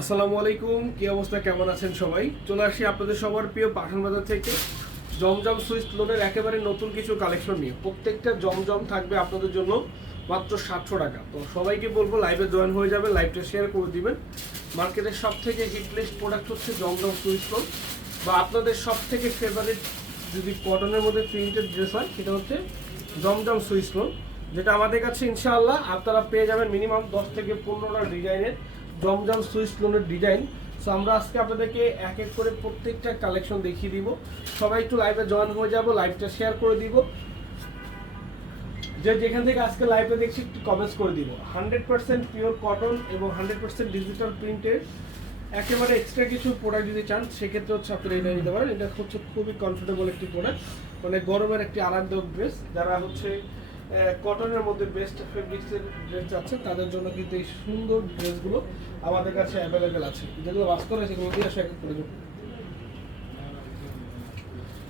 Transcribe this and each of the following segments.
আসসালামু আলাইকুম, কি অবস্থা, কেমন আছেন সবাই? চলে আসি আপনাদের সবার প্রিয় পাঠান বাজার থেকে। জমজম সুইচ লোনের একেবারে নতুন কিছু কালেকশন নিয়ে। প্রত্যেকটা জমজম থাকবে আপনাদের জন্য মাত্র সাতশো টাকা। তো সবাইকে বলব লাইভে জয়েন হয়ে যাবে লাইভটা শেয়ার করে দিবেন। মার্কেটের সব থেকে হিটলিস্ট প্রোডাক্ট হচ্ছে জমজম সুইচ লোন। বা আপনাদের সব থেকে ফেভারিট যদি কটনের মধ্যে প্রিন্টেড ড্রেস হয়, সেটা হচ্ছে জমজম সুইচ লোন। যেটা আমাদের কাছে, ইনশাআল্লাহ, আপনারা পেয়ে যাবেন মিনিমাম দশ থেকে পনেরোটা ডিজাইনের জমজম সুইচ লোনের ডিজাইন। সো আমরা আজকে আপনাদেরকে এক এক করে প্রত্যেকটা কালেকশন দেখিয়ে দিব। সবাই একটু লাইভে জয়েন হয়ে যাব লাইভটা শেয়ার করে দিব। যে যেখান থেকে আজকে লাইভে দেখছি, একটু কমেন্টস করে দিব। হান্ড্রেড পার্সেন্ট পিওর কটন এবং হান্ড্রেড পার্সেন্ট ডিজিটাল প্রিন্টের একেবারে এক্সট্রা কিছু প্রোডাক্ট যদি চান, সেক্ষেত্রে হচ্ছে আপনি এটা নিতে পারেন। এটা হচ্ছে খুবই কমফোর্টেবল একটি প্রোডাক্ট মানে গরমের একটি আরামদায়ক ড্রেস যারা হচ্ছে কটনের মধ্যে বেস্ট ফেব্রিক্সের ড্রেস যাচ্ছে তাদের জন্য কিন্তু এই সুন্দর ড্রেসগুলো আমাদের কাছে অ্যাভেলেবেল আছে। যেগুলো বাস্তব আছে, সেগুলো দিয়ে আসে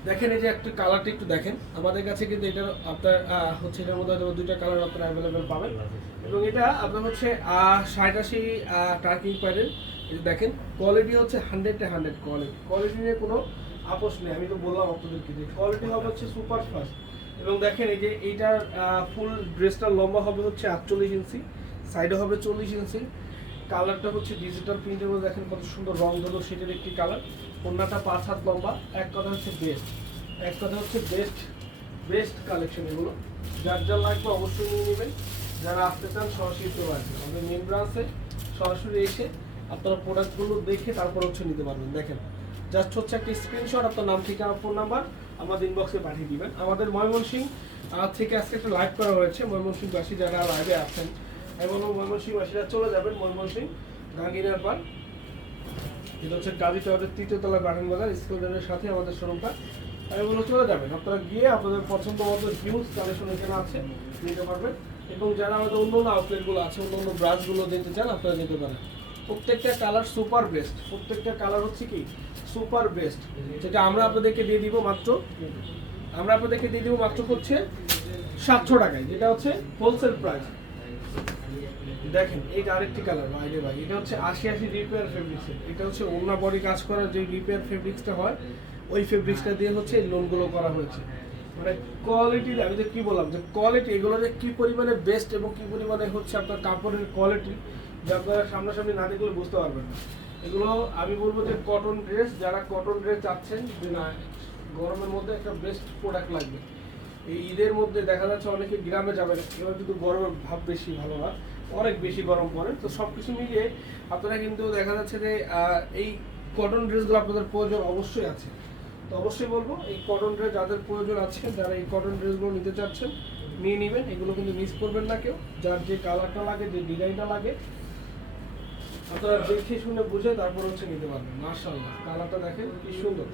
দেখেন, এই যে একটা কালারটা একটু দেখেন। আমাদের কাছে কিন্তু এটা আপনার হচ্ছে এটার মধ্যে দুইটা কালার আপনারা অ্যাভেলেবেল পাবেন। এবং এটা আপনার হচ্ছে ষাট টার্কিং এই যে দেখেন কোয়ালিটি হচ্ছে হান্ড্রেডে হান্ড্রেড কোয়ালিটি কোয়ালিটি নিয়ে কোনো আপোষ নেই। আমি তো বললাম আপনাদেরকে যে কোয়ালিটি হবে হচ্ছে সুপার ফাস্ট এবং দেখেন, এই যে এইটার ফুল ড্রেসটা লম্বা হবে হচ্ছে আটচল্লিশ ইঞ্চি সাইডে হবে চল্লিশ ইঞ্চি কালারটা হচ্ছে ডিজিটাল প্রিন্টের মধ্যে দেখেন কত সুন্দর রং ধরো সেটার একটি কালার। কন্যাটা পাঁচ হাত লম্বা, এক কথা হচ্ছে বেস্ট এক কথা হচ্ছে বেস্ট বেস্ট কালেকশন এগুলো। যার যার লাগবে অবশ্যই নিয়ে নেবেন। যারা আসতে চান, সরাসরি চলে আসবেন। আমাদের মেন ব্রাঞ্চে সরাসরি এসে আপনারা প্রোডাক্টগুলো দেখে তারপর হচ্ছে নিতে পারবেন। দেখেন জাস্ট হচ্ছে একটা স্ক্রিনশট আপনার নাম, ঠিকানা ফোন নাম্বার আমাদের ইনবক্সে পাঠিয়ে দিবেন। আমাদের ময়মনসিং থেকে আজকে একটা লাইভ করা হয়েছে। ময়মনসিংবাসী যারা লাইভে আছেন এবং ময়মনসিংবাসীরা চলে যাবেন ময়মনসিং গাঙ্গিনার পার এটা হচ্ছে গাজী টাওয়ারের তৃতীয় তলা গার্ডেন বাজার, স্কুল ড্রেনের সাথে আমাদের শোরুমটা। এগুলো চলে যাবেন। আপনারা গিয়ে আপনাদের পছন্দ মতো হিউজ কালেকশন এখানে আছে, নিতে পারবেন। এবং যারা আমাদের অন্য অন্য আউটলেটগুলো আছে, অন্য অন্য ব্রাঞ্চগুলো দিতে চান, আপনারা নিতে পারেন। প্রত্যেকটা কালার সুপার বেস্ট প্রত্যেকটা কালার হচ্ছে কি? সুপার বেস্ট যেটা আমরা আপনাদেরকে দিয়ে দিব মাত্র, আমরা আপনাদেরকে দিয়ে দিব মাত্র হচ্ছে সাতশো টাকায়, যেটা হচ্ছে হোলসেল প্রাইস দেখেন এইটা আরেকটি কালার ভাই রে ভাই এটা হচ্ছে আশি আশি রিপেয়ার ফেব্রিক্স এটা হচ্ছে অন্য বডি কাজ করার যে রিপেয়ার ফেব্রিক্সটা হয়, ওই ফেব্রিক্সটা দিয়ে হচ্ছে লোনগুলো করা হয়েছে। মানে কোয়ালিটি আমি তো কি বললাম, যে কোয়ালিটি এগুলো যে কি পরিমাণে বেস্ট এবং কি পরিমাণে হচ্ছে আপনার কাপড়ের কোয়ালিটি যে আপনারা সামনাসামনি না দেখলে বুঝতে পারবেন না। এগুলো আমি বলব যে কটন ড্রেস যারা কটন ড্রেস চাচ্ছেন, যে না, গরমের মধ্যে একটা বেস্ট প্রোডাক্ট লাগবে। এই ঈদের মধ্যে দেখা যাচ্ছে অনেকে গ্রামে যাবে না। এবার কিন্তু গরমের ভাব বেশি, ভালো না। অনেক বেশি গরম পড়ে। তো সব কিছু মিলিয়ে আপনারা কিন্তু দেখা যাচ্ছে যে এই কটন ড্রেসগুলো আপনাদের প্রয়োজন অবশ্যই আছে। তো অবশ্যই বলব, এই কটন ড্রেস যাদের প্রয়োজন আছে, যারা এই কটন ড্রেসগুলো নিতে চাচ্ছেন, নিয়ে নেবেন। এগুলো কিন্তু মিস করবেন না কেউ। যার যে কালারটা লাগে, যে ডিজাইনটা লাগে, আপনারা দেখে শুনে বুঝে তারপর হচ্ছে নিতে পারবেন। মার্শাল্লাহ কালারটা দেখেন কি সুন্দর।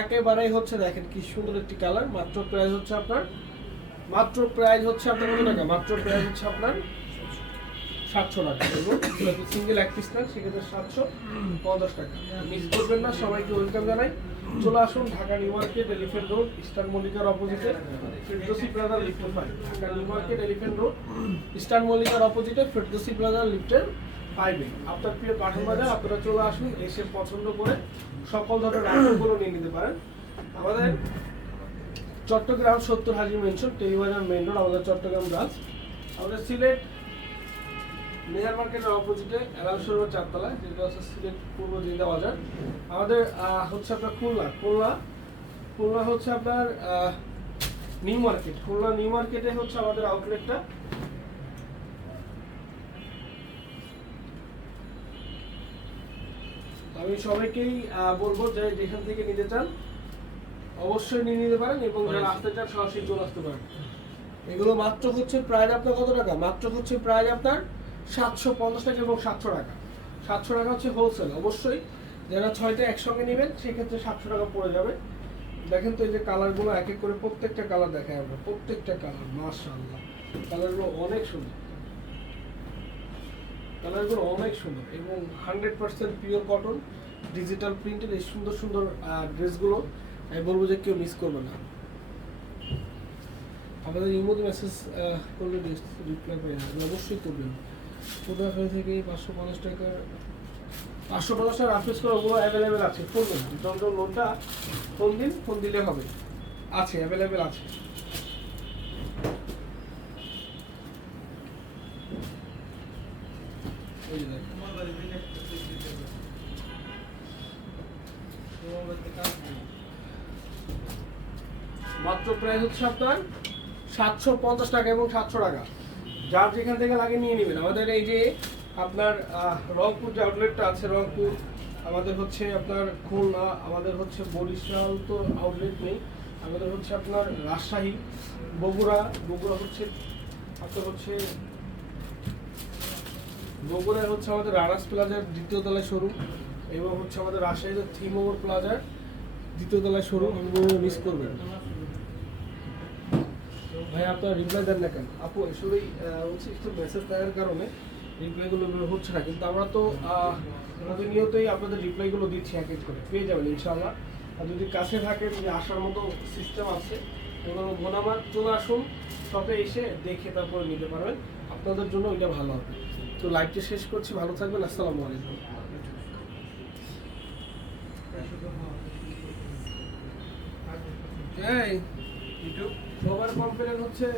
একেবারেই হচ্ছে দেখেন কি সুন্দর একটি কালার। মাত্র প্রাইস হচ্ছে আপনার, মাত্র প্রাইস হচ্ছে আপনার কত টাকা? মাত্র প্রাইস হচ্ছে আপনার সাতশো টাকা। সিঙ্গেল এক পিস নেন সেক্ষেত্রে সাতশো পঞ্চাশ টাকা। মিস করবেন না, সবাইকে ওয়েলকাম জানাই। চলে আসুন Dhaka new market elephant road eastern মল্লিকার অপোজিটে ফেরদোসি প্লাজা লিফটের five Dhaka new market elephant road eastern মল্লিকার অপোজিটে ফেরদোসি প্লাজা লিফটের ফাইভে আপনার প্রিয় পাঠান বাজার, আপনারা চলে আসুন, এসে পছন্দ করে সকল ধরনের আইটেমগুলো নিয়ে নিতে পারেন। আমাদের চট্টগ্রাম সত্তর হাজি মেনশন, টেলিবাজার মেইন রোড, আমাদের চট্টগ্রাম ব্রাঞ্চ আমাদের সিলেট মেয়ার মার্কেটের অপোজিটে এলালসর চারতলা যেটা হচ্ছে সিলেট পূর্ব জিন্দা বাজার। আমাদের হচ্ছে আপনার খুলনা। খুলনা খুলনা হচ্ছে আপনার নিউ মার্কেট। খুলনা নিউ মার্কেটে হচ্ছে আমাদের আউটলেটটা আমি সবাইকেই বলব যে যেখান থেকে নিতে চান, অবশ্যই নিয়ে নিতে পারেন এবং যারা আসতে চান, সরাসরি চলে আসতে পারেন। এগুলো মাত্র হচ্ছে প্রায় আপনার কত টাকা? মাত্র হচ্ছে প্রায় আপনার সাতশো পঞ্চাশ টাকা এবং সাতশো টাকা। সাতশো টাকা হচ্ছে হোলসেল অবশ্যই। যারা ছয়টা একসঙ্গে নেবেন, সেক্ষেত্রে সাতশো টাকা পড়ে যাবে। দেখেন তো এই যে কালারগুলো এক এক করে প্রত্যেকটা কালার দেখায় আমরা। প্রত্যেকটা কালার মাশাআল্লাহ। কালারগুলো অনেক সুন্দর। কালারগুলো অনেক সুন্দর এবং hundred percent pure cotton digital প্রিন্টের এই সুন্দর সুন্দর ড্রেসগুলো, আমি বলব যে কেউ মিস করবে না। আমাদের ইমোতে মেসেজ করলে রিপ্লাই পাই না অবশ্যই করবেন। পটুয়াখালী থেকে পাঁচশো পঞ্চাশ টাকা, পাঁচশো পঞ্চাশ টাকা রাফেস করে ওগুলো অ্যাভেলেবেল আছে ফোন দিন লোনটা ফোন দিন ফোন দিলে হবে। আছে অ্যাভেলেবেল আছে এই যে দেখেন। মাত্র প্রাইস হচ্ছে আপনার সাতশো পঞ্চাশ টাকা এবং সাতশো টাকা। যার যেখান থেকে লাগে নিয়ে নেবেন। আমাদের এই যে আপনার রংপুর যে আউটলেটটা আছে রংপুর, আমাদের হচ্ছে আপনার খুলনা, আমাদের হচ্ছে বরিশাল তো আউটলেট নেই। আমাদের হচ্ছে আপনার রাজশাহী, বগুড়া বগুড়া হচ্ছে, আপনার হচ্ছে বগুড়ায় হচ্ছে আমাদের রানাস প্লাজার দ্বিতীয় তলায় শোরুম এবং হচ্ছে আমাদের রাজশাহীতে থিমোর প্লাজার দ্বিতীয় তলায় শোরুম মিস করবেন। ভাই আপনার রিপ্লাই দেন না কেন? আপু আসলেই আহ, হচ্ছে একটু মেসেজ দেওয়ার কারণে রিপ্লাইগুলো হচ্ছে না কিন্তু আমরা তো প্রতিনিয়তই আপনাদের রিপ্লাইগুলো দিচ্ছি এক এক করে পেয়ে যাবেন ইনশাআল্লাহ। আর যদি কাছে থাকে যদি আসার মতো সিস্টেম আছে কোনো বোনামার চলে আসুন শপে এসে দেখে তারপরে নিতে পারবেন। আপনাদের জন্য ওইটা ভালো হবে। তো লাইভটি শেষ করছি ভালো থাকবেন আসসালামু আলাইকুম। এই সবার কমপ্লেন হচ্ছে।